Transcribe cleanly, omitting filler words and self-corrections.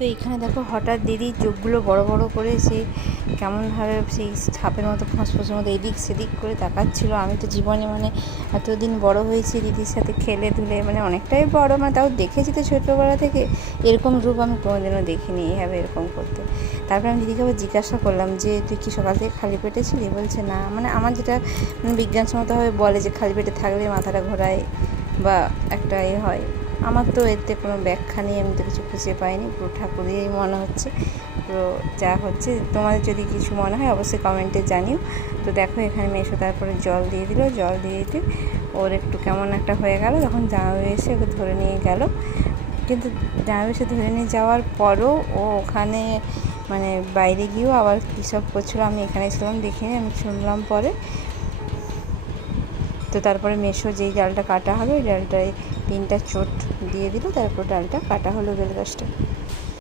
তো এখানে দেখো হঠাৎ দিদি চোখগুলো বড় বড় করে সে কেমনভাবে সেই সাপের মতো ফোঁসফোঁসের মতো এদিক সেদিক করে তাকাচ্ছিলো। আমি তো জীবনে মানে এতদিন বড় হয়েছি দিদির সাথে খেলে ধুলে, মানে অনেকটাই বড়, মানে তাও দেখেছি তো ছোটোবেলা থেকে, এরকম রূপ আমি কোনোদিনও দেখিনি এইভাবে এরকম করতে। তারপর আমি দিদিকে আবার জিজ্ঞাসা করলাম যে তুই কি সকাল থেকে খালি পেটে ছিলি? বলছে না, মানে আমার যেটা বিজ্ঞানসম্মতভাবে বলে যে খালি পেটে থাকলে মাথাটা ঘোরায় বা একটা হয়, আমার তো এতে কোনো ব্যাখ্যা নেই, আমি তো কিছু খুঁজে পাইনি, পুরো ঠাকুরই মনে হচ্ছে, পুরো যা হচ্ছে। তোমাদের যদি কিছু মনে হয় অবশ্যই কমেন্টে জানিও। তো দেখো এখানে মেশো তারপরে জল দিয়ে দিল, জল দিয়ে দিতে ওর একটু কেমন একটা হয়ে গেল, যখন জামাই এসে ওকে ধরে নিয়ে গেল। কিন্তু জামাই এসে ধরে নিয়ে যাওয়ার পরও ও ওখানে মানে বাইরে গিয়েও আবার কী সব করছিলো, আমি এখানে ছিলাম দেখিনি, আমি শুনলাম পরে। তো তারপরে মেশো যেই ডালটা কাটা হবে ওই ডালটায় 3টা চোট দিয়ে দিল, তারপর ডালটা কাটা হলো বেল গাছটা।